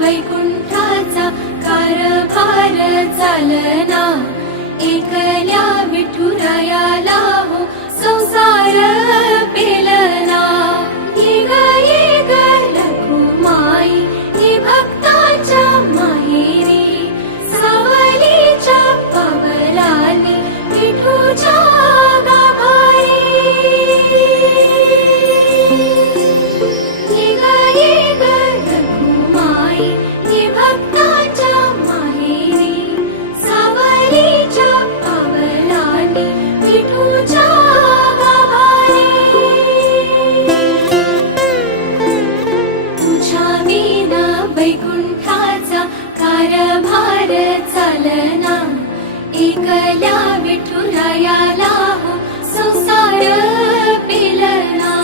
वैकुंठाचा कारभार चालना, एकल्या विठुरायाला हो संसार पेलना। ये ग रखुमाई ही भक्ताच्या माहेरी, सावलीच्या पावलांनी विठूच्या गाभारी। ये ग रखुमाई ही भक्ताच्या माहेरी, सावलीच्या पावलांनी विठूच्या गाभारी। तुझ्या विना वैकुंठाचा कारभार चालना, एकल्या विठुरायाला हो संसार पेलना।